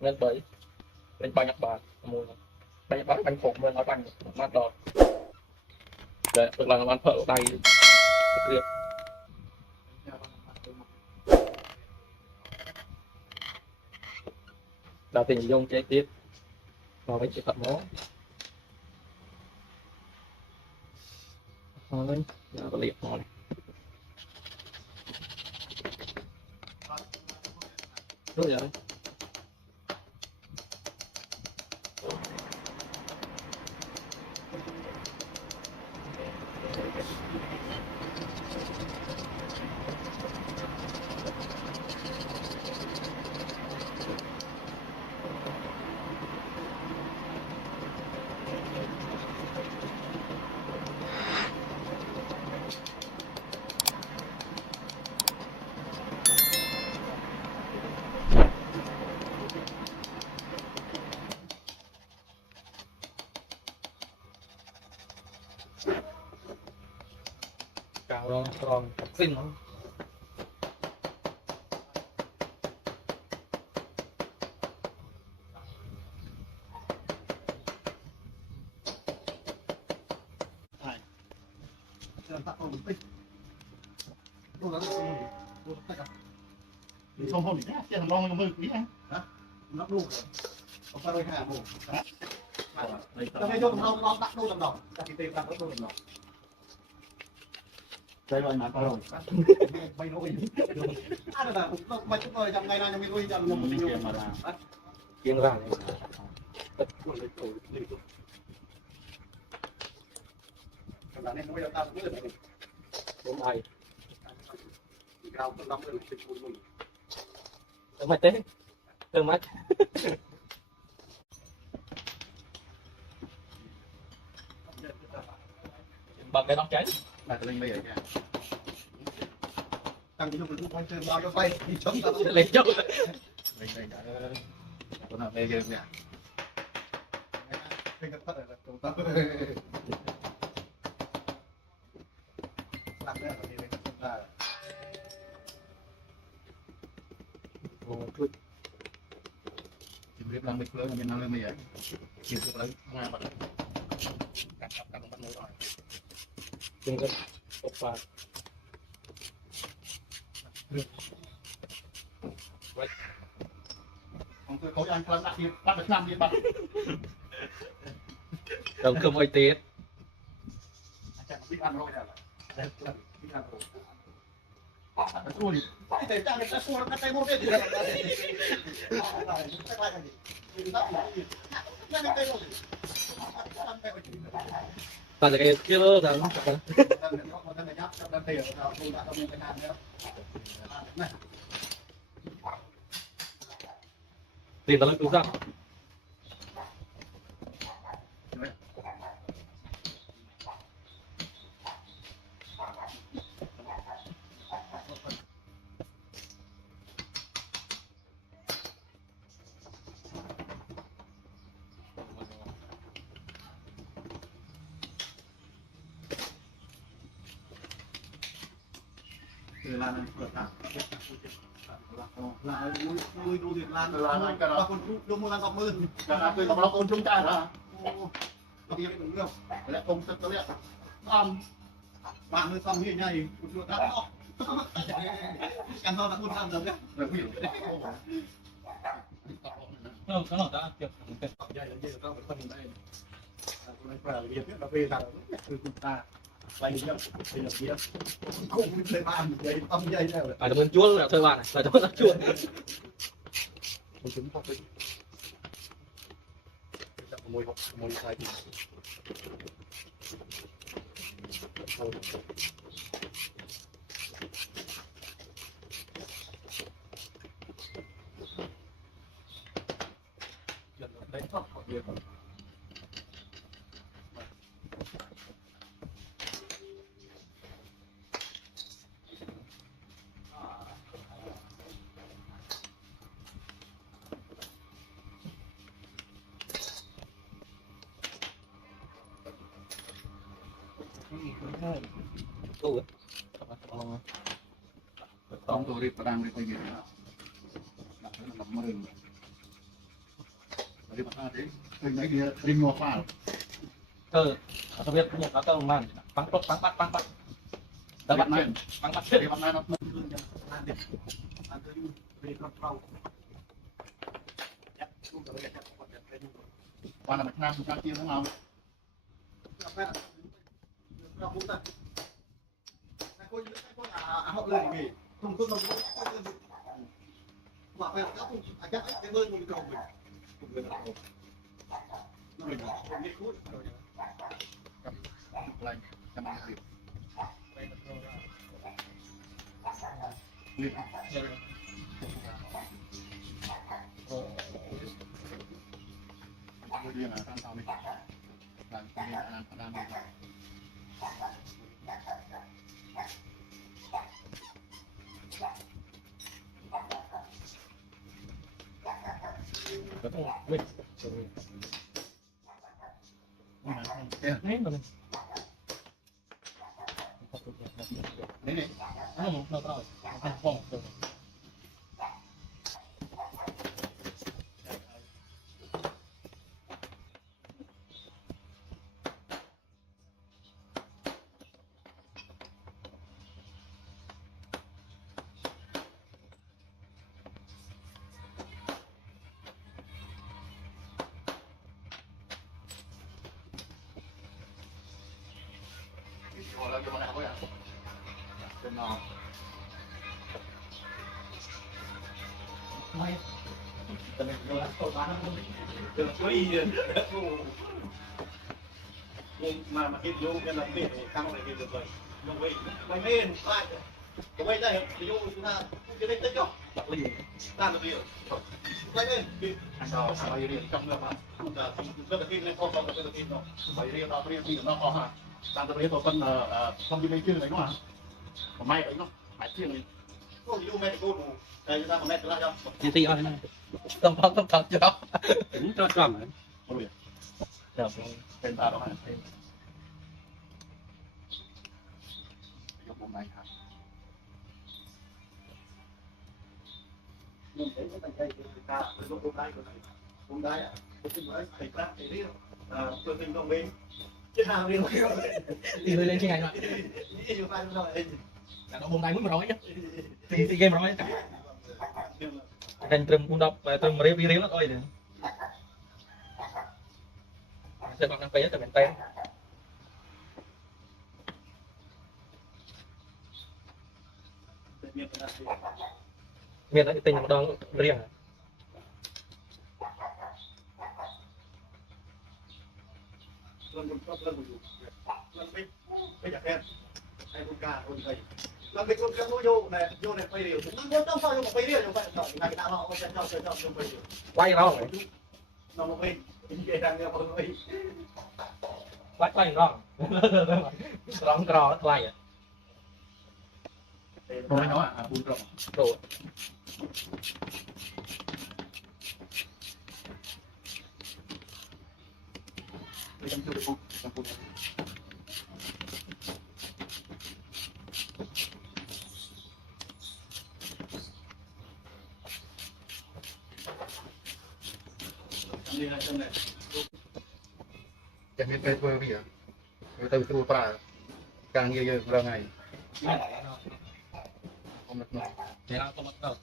nên bởi bên bánh nhật bản mua bánh khổ mà nói bánh mát đỏ để được làm ăn phở đầy riêng là tình dùng chế tiết vào với chế phẩm đó thôi có liệt rồi đúng rồi cào đó còn xinh lắm không không nhá, chỉ thằng long mưa quý anh, nó đủ, không phải đôi hà đủ, cho nên dùng nó đặt đôi làm đồng, đặt cái tiền đặt đôi làm đồng. đây rồi mà rồi, bay nổi, anh là mà chúng tôi trong ngày nào trong mình nuôi trong một tình mà là kiêng ra là nên nuôi tao cũng được đúng ai cao tao năm mươi chục mùi tương mạch thế tương mạch bằng cái nóc cháy là lên bây giờ nha tăng cái dụng quay chơi bao cho quay đi chống tao lên chỗ mình đây đã con nào bây giờ nha cái cấp phát là chúng ta làm đây là gì đây chúng ta chỉ biết làm việc lớn mình làm lên bây giờ chịu được lấy ngoài mặt cắt bắt nối rồi từng cái ốc phạt không tôi có anh làm đặt đi bắt được năm đi bắt đồng cơm oi tết chẳng biết ăn rồi là biết ăn rồi rồi phải để ra người ta xua nó tay một cái gì đó ta là cái kia đó thằng tiền tao lấy túi ra là nuôi nuôi tiền lan là con nuôi mua lan ngọc mơn là từ đó con chúng ta là, có biết đúng không lại công sức đó đấy, bạn nuôi xong như này một chuột đã to càng to đã buôn tham rồi đấy là ví dụ không cái nào ta kịp dây là dây có một phần đây con phải là biết nó về rằng từ chúng ta bay đi nhá thì là kia không biết bàn dây âm dây này à mình chúa là thôi bạn này là chúa là chúa một chúng ta phải môi sai thì đấy thật họ biết tu tông tôi đi đang đi coi gì đó là 50 đi mặt ta thế mình lấy kia đi ngọt vào tôi biết cũng có tông man bắn đã bắt này bắn đi mặt này nó qua là mặt nam chúng ta chia không nào học lên nghỉ không cứ nó mà phải các chắc cái bơi một cầu mình cùng người nào mình không biết cút rồi lành cho mình việc tôi đi là tan tàu đi làm cái này làm làm đi mình này này nó rồi không rồi cho bọn nào vậy trên nào May. Tụi mình vô tôi bán nó được quý nhưng mà khi vô cái là tiền tăng này được rồi nhưng vì mày nên lại có bây giờ ví dụ chúng ta cái đấy tích không đặt liền. ta được điều mày nên anh đó bây giờ trong nước mà rất là khi lên con rất là khi nó bây giờ nó bây giờ nó có hả đang bây giờ tôi phân không đi mấy chuyện đấy đúng không còn may đấy nó phải chuyện này có ví dụ mẹ cô đủ đây chúng ta có mẹ chúng ta không Chị ti ơi này. Tông thật chưa đó. Đúng cho trầm ấy. ôi Được. tên ta đó là tên hôm nay hả mình thấy cái tay người ta lúc hôm nay à cũng nói thầy khác thầy đi tôi tin công bên chứ nào đi Đi lên trên ngày rồi. đi vô vai rồi Là nó hôm nay mới nói chứ. Thì game rồi. Thành trùm cũng đọc và trùm review nó thôi. Sẽ còn đang phê cho mình tên. Miền ấy tình đó riêng. lần bây giờ khen hay con ca con thầy lần mình con cái vô này quay điều chúng nóต้อง sao nhưng mà quay điều như vậy rồi ngày nào họ sẽ cho quay điều Quay ra rồi. nó một bên cái đang nghe mọi người Quay ra. Rong cò quay à. rồi nó à buồn rộng Đồ. tôi đang chưa được không đi hai chân này chẳng biết về bây giờ người ta từ fra càng nhiều giờ ngày không được nữa Thế nào không bắt đầu.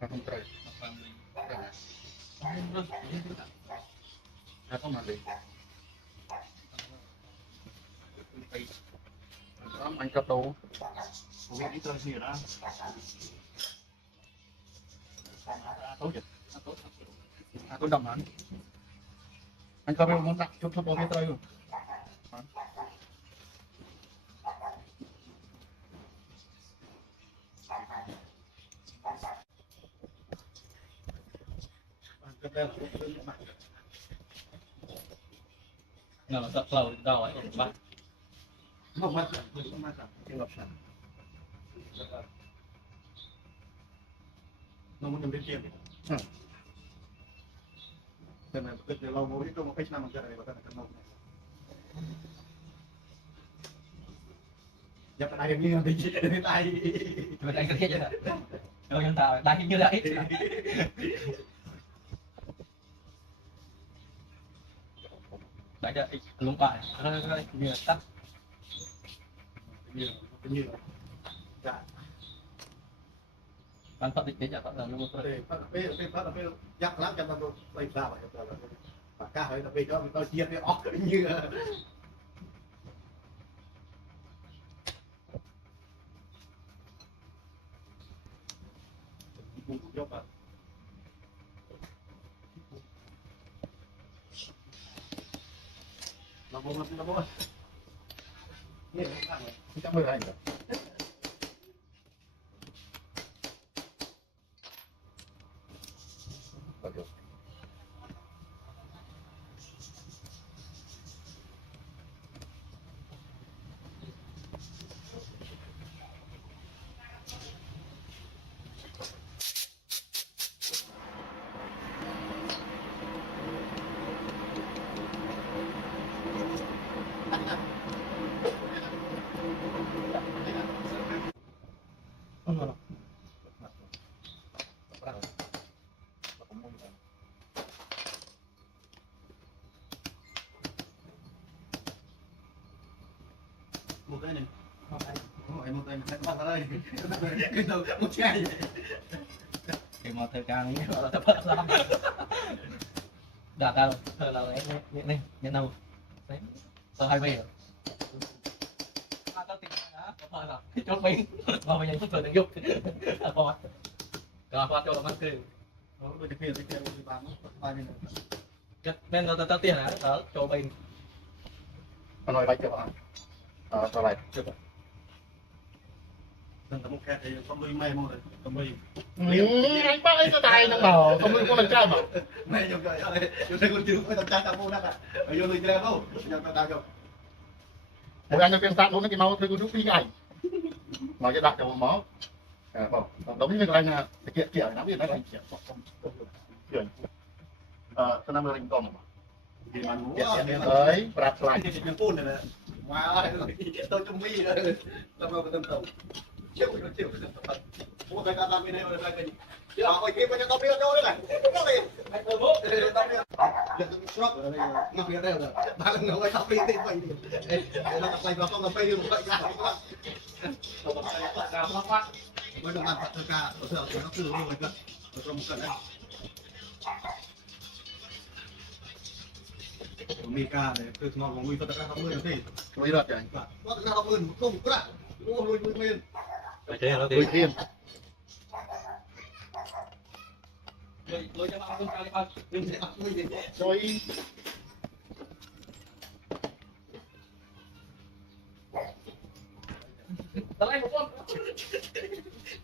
không trời không làm gì đó anh cặp đồ không biết đi chơi gì đó tốt chứ tôi đồng anh có muốn đặt chút chút bố biết tôi không Nó tập lầu đầu ấy bắt. không mất không mất chưa gặp sẵn nó muốn đến tiền thế này từ lâu mới trong một cái năm giờ này và cái này nhập lại em như thì chị đến tay Mình anh cần thiết chứ hả? Đâu nhân tạo đai như đấy. đại ra luôn bài như là tắt như như dạ bạn phát định chả phát là luôn để phát giặc lắm cho nó bay ra vậy là và ca hơi là vì cho nó chia cái óc như bụng dốc à nó bôngนี่จำไม่ได้เหรอmột cái này một cái này các bạn ơi cái đầu một chai thì mà thời gianนี้เราจะเปิดร้านด่าเราเธอเราไอ้นี่เนี่ยเราต่อให้ไปเหรอต้องติดนะพอหรอจบไปพอไปยังต้องเกิดยุบพอก็พอจบแล้วมันคือ tôiจะเปลี่ยนไปบ้านบ้านนี่ nênเราจะเตี้ยนะเราจบไป nó nói bạch cho bạn cho lại đừng có một cái thì không đi may mua rồi không đi anh bác ấy cho tài nó bảo không có lần trai bảo này dùng rồi ơi dùng đây con chưa có tao trai tao mua đó à vô lùi ra không giờ tao tao không một anh cho tiền sạn luôn cái máu tôi cũng giúp đi ảnh nói cho đặt cho một máu bảo giống như anh là kiện kiện lắm thì nó thành kiện kiện cho năm mươi còn thì mà muốn tới đặt lại thì mình phun này nè wow tôi trong mi rồi tao mau tâm tổng chịu mua cái tao làm video này cái chứ hỏi kia có cho tao biết đâu đấy này nó liền tao biết giờ tôi shop ở đây ngọc kia đây rồi ba lần nữa tao đi tìm mày nó tập lại vào con cà phê như vậy ra các bạn mới đồng làm thật cả ở sở nó từ luôn rồi cơ ở trong một cận đây mi ca này từ ngọn của nguy cơ tất cả 50 thì mới được rồi nó tất cả 50 không có lại luôn luôn nguyên đôi thiên lôi cho bạn con con đừng để ấp đi rồi tao lấy một con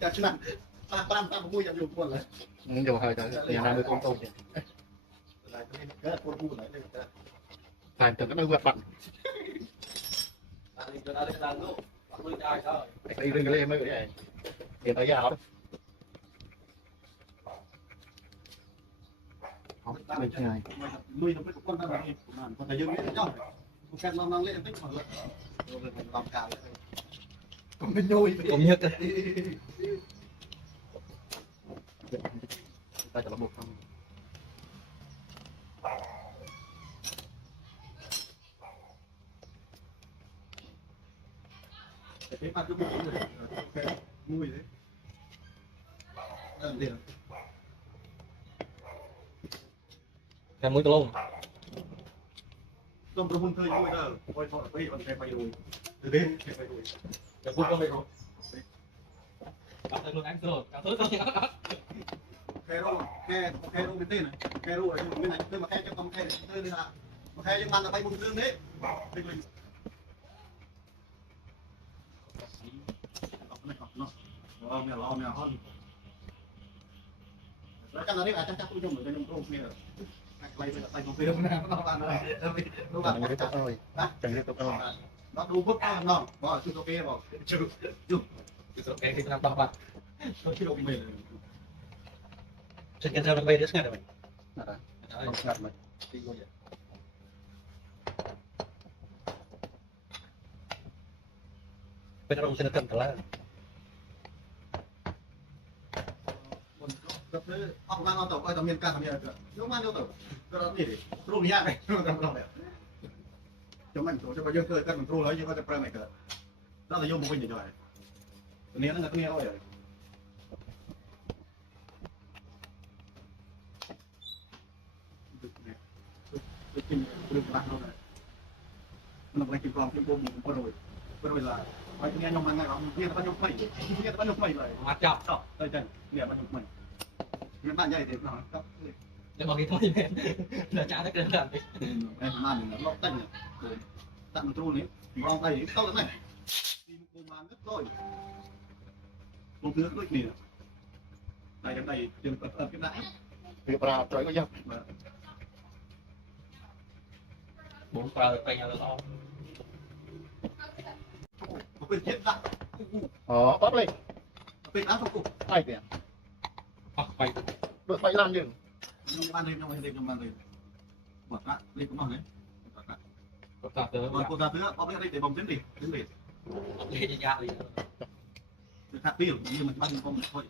cả chuyện ta mua nhập dùng quần này nhiều hơi rồi nhà nào mới con tôm cái con mua này phải từ cái nơi vượt bận đi lên cái mới vậy hiện tại giờ mình thế này nuôi nó con ta này còn phải dương biết cho con xem nó lên tích mà làm cả còn bên nuôi cũng nhất ta chả là một không cái mặt cứ bị rồi nuôi đấy tiền cái mũi tôm tôm tôm tươi nuôi đâu quay thọ quay còn phải đuổi từ đến phải đuổi cái bút không bị rồi cảm thấy luôn ăn rồi cảm thấy tôi khe rô cái tên này khe rô ở bên này tôi mà khe cho con khe tôi đi là một khe nhưng mà là bay bùng dương đấy lo mèo hơn nó chắc là đấy là chắc tôi dùng ở bên trong kia quay về tay một film này nó bạn này nó bạn cái tóc thôi chẳng cái tóc thôi nó đu bút nó bỏ chú kia bỏ chú cái khi làm tao bạn tôi chưa đồng mình trên cái sao bay đến ngay rồi không ngặt mày đi vô vậy bên trong trên cần là ông đang tàu quay tàu miền ca tàu miền được lúc mang theo tàu cái đó gì lúc nhạc này nó cầm đầu này cho mình tổ cho bao nhiêu cơ các mình thu lấy cho có thể prem này cơ đó là vô một bên rồiตัวนี้นั่นก็ตัวนี้เอาเลยกินดูกระด้างเลยมันอะไรกินกองกินโกงก็โดยละไอ้ตัวนี้ยกมันไงเราเนี่ยมันยกไม่เนี่ยมันยกไม่เลย มาจับ ชอบเลยจังเนี่ยมันยกไม่เนี่ยบ้านใหญ่เด็ดหน่อยครับ เดี๋ยวบอกอีกทีเนี่ยเดี๋ยวจ้าจะเกินกันไป ไอ้บ้านหนึ่งเราเต้นเนี่ยตั้งตรงนี้มองไปเข้าตรงไหนทีมโกงมันก็โดยลงเนื้อด้วยนี่ในกันใดยังเปิดกันได้ คือปลาจอยก็ยับ bốn tờ tay nhau lo ผมเป็นเจ็ดละ อ๋อปั๊บเลย เป็นน้ำสกุล ไอ้เนี่ย hoặc phải เบิกไฟล้านหนึ่ง ยังบ้านเรียนยังไม่เรียนยังบ้านเรียนหมดละเรียนก็มั่งเลย có tờ tớ เปิดโคตรเพื่อเอาไปเรียนเดี๋ยวผมเส้นดิเส้นดิ lấy cho nhà đi คือคัดปิ้วนี่มันบ้านก็มันค่อย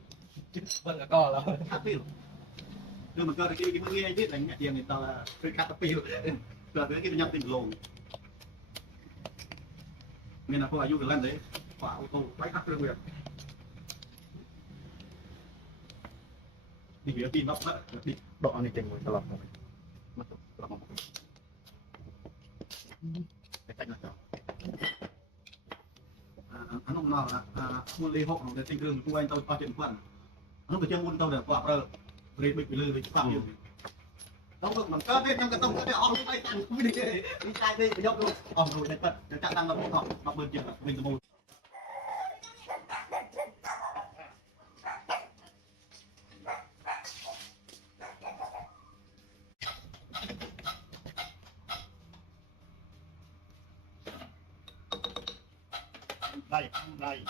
vẫn là co là คัดปิ้วคือมันเกิดอะไรกินมันเรียนที่อะไรเงี้ยเตียงในตาคือคัดปิ้วเกิดอะไรกินมันยังติดลงเนี่ยนะพวกอายุกันแล้วเลยขวาเอาตัวไว้คัดเรื่องเวียนนี่เหลือตีนรับละดิ ดอกอันนี้เจ๋งเลยตลอดเลยมาตลอดมาไอ้แต่งนะจ๊ะ anh ông nào là mua lê hộ để tinh đường của anh tôi qua chuyện quan nó phải chơi mua tàu để quả rồi lê bị lừa bị phạm nhiều đâu được mà cơ thế nhưng cái tông cái ông tay tăng không đi đi tay đi phải dốc luôn ông rồi để tận để chắc tăng là không học học bên chuyện mình từ mồi đây đây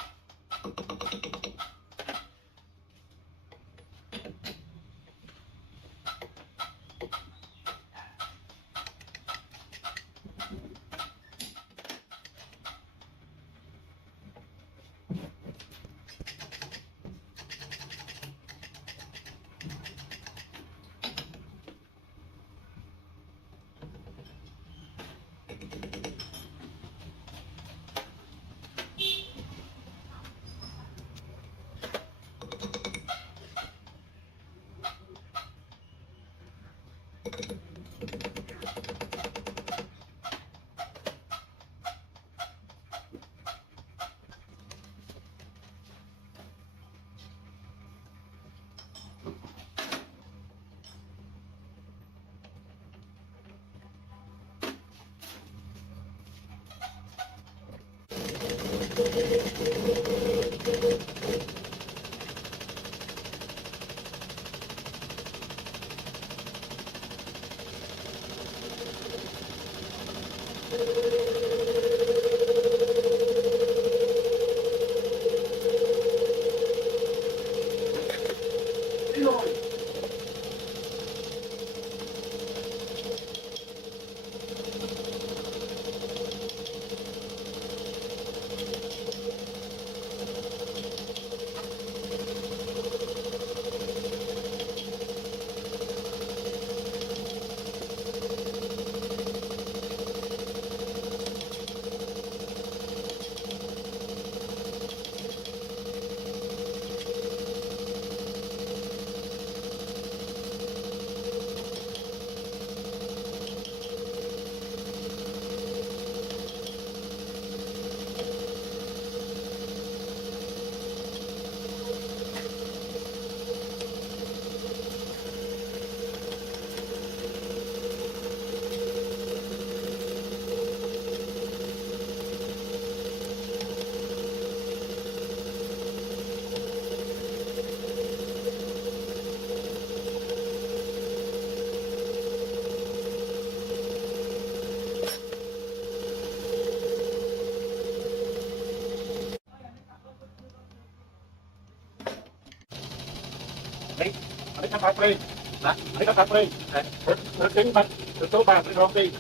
Đấy, các bạn đi, đấy các bạn đi, rồi tính bật, số bàn, rồi đi.